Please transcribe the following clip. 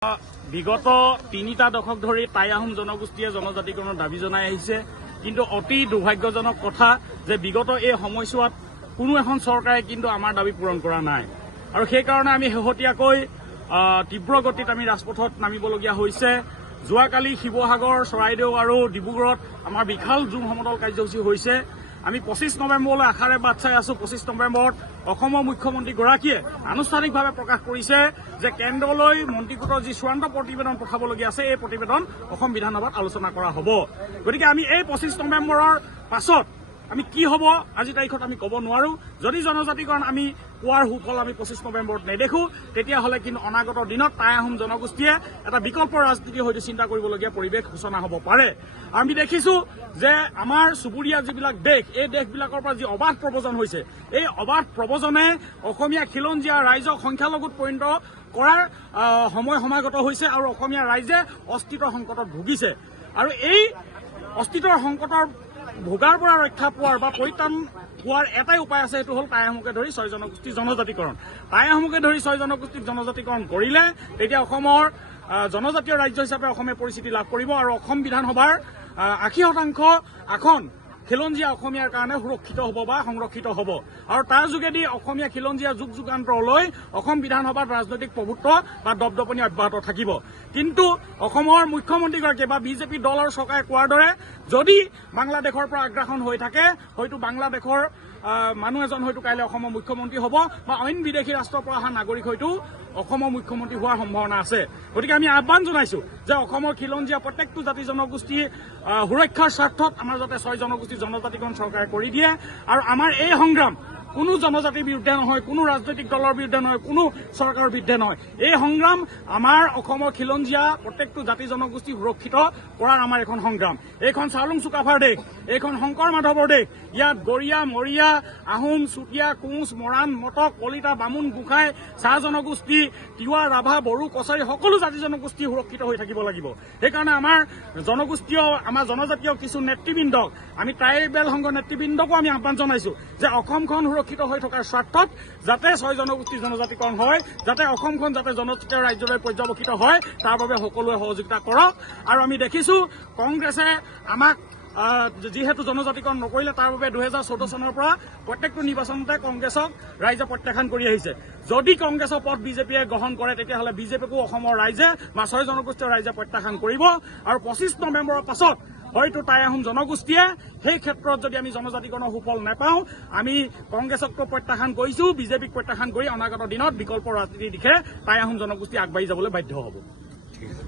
বিগত ৩টা দশক ধৰি টাই আহোম জনগোষ্ঠীয়ে জনজাতিকৰণৰ দাবী জনাই আহিছে, কিন্তু অতি দুৰ্ভাগ্যজনক কথা যে বিগত এই সময়ছোৱাত কোনো এখন চৰকাৰে কিন্তু আমাৰ দাবী পূৰণ কৰা নাই। আৰু সেইকাৰণে আমি শেহতীয়াকৈ তীব্ৰ গতিত আমি ৰাজপথত নামিবলগীয়া হৈছে। যোৱাকালি শিৱসাগৰ, চৰাইদেউ আৰু ডিব্ৰুগড়ত আমাৰ বিশাল জুম সমদল কাৰ্যসূচী হৈছে। আমি ২৫ নৱেম্বৰলৈ আশাৰে বাট চাই আছো। ২৫ নৱেম্বৰত অসমৰ মুখ্যমন্ত্ৰীগৰাকীয়ে আনুষ্ঠানিকভাৱে প্ৰকাশ কৰিছে যে কেন্দ্ৰলৈ মন্ত্ৰীগোটৰ যি চূড়ান্ত প্ৰতিবেদন পঠাবলগীয়া আছে, এই প্ৰতিবেদন অসম বিধানসভাত আলোচনা কৰা হ'ব। গতিকে আমি এই ২৫ নৱেম্বৰৰ পাছত আমি কি হ'ব আজি তাৰিখত আমি ক'ব নোৱাৰো। যদি জনজাতিকৰণ আমি পোৱাৰ সুফল আমি ২৫ নৱেম্বৰত নেদেখো, তেতিয়াহ'লে কিন্তু অনাগত দিনত টাই আহোম জনগোষ্ঠীয়ে এটা বিকল্প ৰাজনীতিৰ সৈতে চিন্তা কৰিবলগীয়া পৰিৱেশ সূচনা হ'ব পাৰে। আমি দেখিছো যে আমাৰ চুবুৰীয়া যিবিলাক দেশ, এই দেশবিলাকৰ পৰা যি অবাধ প্ৰব্ৰজন হৈছে, এই অবাধ প্ৰব্ৰজনে অসমীয়া খিলঞ্জীয়া ৰাইজক সংখ্যালঘুত পৰিণত কৰাৰ সময় সমাগত হৈছে আৰু অসমীয়া ৰাইজে অস্তিত্বৰ সংকটত ভুগিছে। আৰু এই অস্তিত্বৰ সংকটৰ ভোগাৰ পৰা ৰক্ষা পোৱাৰ বা পৰিত্ৰাণ পোৱাৰ এটাই উপায় আছে, সেইটো হ'ল টাই আহোমকে ধৰি ৬ জনগোষ্ঠীৰ জনজাতিকৰণ। টাই আহোমকে ধৰি ৬ জনগোষ্ঠীক জনজাতিকৰণ কৰিলে তেতিয়া অসমৰ জনজাতীয় ৰাজ্য হিচাপে অসমে পৰিচিতি লাভ কৰিব আৰু অসম বিধানসভাৰ ৮০% আসন খিলঞ্জীয়া অসমীয়াৰ কাৰণে সুৰক্ষিত হ'ব বা সংৰক্ষিত হ'ব। আৰু তাৰ যোগেদি অসমীয়া খিলঞ্জীয়া যুগ যুগান্তৰলৈ অসম বিধানসভাত ৰাজনৈতিক প্ৰভুত্ব বা দপদপনি অব্যাহত থাকিব। কিন্তু অসমৰ মুখ্যমন্ত্ৰীগৰাকীয়ে বা বিজেপি দলৰ চৰকাৰে কোৱাৰ দৰে যদি বাংলাদেশৰ পৰা আগ্ৰাসন হৈ থাকে, হয়তো বাংলাদেশৰ মানুহ এজন হয়তো কাইলৈ অসমৰ মুখ্যমন্ত্ৰী হ'ব বা অইন বিদেশী ৰাষ্ট্ৰৰ পৰা অহা নাগৰিক হয়তো অসমৰ মুখ্যমন্ত্ৰী হোৱাৰ সম্ভাৱনা আছে। গতিকে আমি আহ্বান জনাইছো যে অসমৰ খিলঞ্জীয়া প্ৰত্যেকটো জাতি জনগোষ্ঠীৰ সুৰক্ষাৰ স্বাৰ্থত আমাৰ যাতে ৬ জনগোষ্ঠীৰ জনজাতিকৰণ চৰকাৰে কৰি দিয়ে। আৰু আমাৰ এই সংগ্ৰাম কোনো জনজাতিৰ বিৰুদ্ধে নহয়, কোনো ৰাজনৈতিক দলৰ বিৰুদ্ধে নহয়, কোনো চৰকাৰৰ বিৰুদ্ধে নহয়। এই সংগ্ৰাম আমাৰ অসমৰ খিলঞ্জীয়া প্ৰত্যেকটো জাতি জনগোষ্ঠী সুৰক্ষিত কৰাৰ আমাৰ এখন সংগ্ৰাম। এইখন চাওলুং চুকাফাৰ দেশ, এইখন শংকৰ মাধৱৰ দেশ। ইয়াত গৰীয়া, মৰীয়া, আহোম, চুতীয়া, কোঁচ, মৰাণ, মটক, কলিতা, বামুণ, গোসাঁই, চাহ জনগোষ্ঠী, তিৱা, ৰাভা, বড়ো, কছাৰী সকলো জাতি জনগোষ্ঠী সুৰক্ষিত হৈ থাকিব লাগিব। সেইকাৰণে আমাৰ জনজাতীয় কিছু নেতৃবৃন্দক, আমি ট্ৰাইবেল সংঘ নেতৃবৃন্দকো আমি আহ্বান জনাইছো যে অসমখন সুৰক্ষিত হৈ থকাৰ স্বাৰ্থত যাতে ৬ জনগোষ্ঠীৰ জনজাতিকৰণ হয়, যাতে অসমখন যাতে জনজাতীয় ৰাজ্যলৈ পৰ্যবেক্ষিত হয়, তাৰ বাবে সকলোৱে সহযোগিতা কৰক। আৰু আমি দেখিছো কংগ্ৰেছে আমাক যিহেতু জনজাতিকৰণ নকৰিলে, তাৰ বাবে ২০১৪ চনৰ পৰা প্ৰত্যেকটো নিৰ্বাচনতে কংগ্ৰেছক ৰাইজে প্ৰত্যাখ্যান কৰি আহিছে। যদি কংগ্ৰেছৰ পথ বিজেপিয়ে গ্ৰহণ কৰে, তেতিয়াহ'লে বিজেপিকো অসমৰ ৰাইজে বা ৬ জনগোষ্ঠীয় ৰাইজে প্ৰত্যাখ্যান কৰিব। আৰু ২৫ নৱেম্বৰৰ পাছত হয়তো টাই আহোম জনগোষ্ঠীয়ে সেই ক্ষেত্ৰত যদি আমি জনজাতিকৰণৰ সুফল নাপাওঁ, আমি কংগ্ৰেছকো প্ৰত্যাখ্যান কৰিছো, বিজেপিক প্ৰত্যাখ্যান কৰি অনাগত দিনত বিকল্প ৰাজনীতিৰ দিশে টাই আহোম জনগোষ্ঠী আগবাঢ়ি যাবলৈ বাধ্য হ'ব।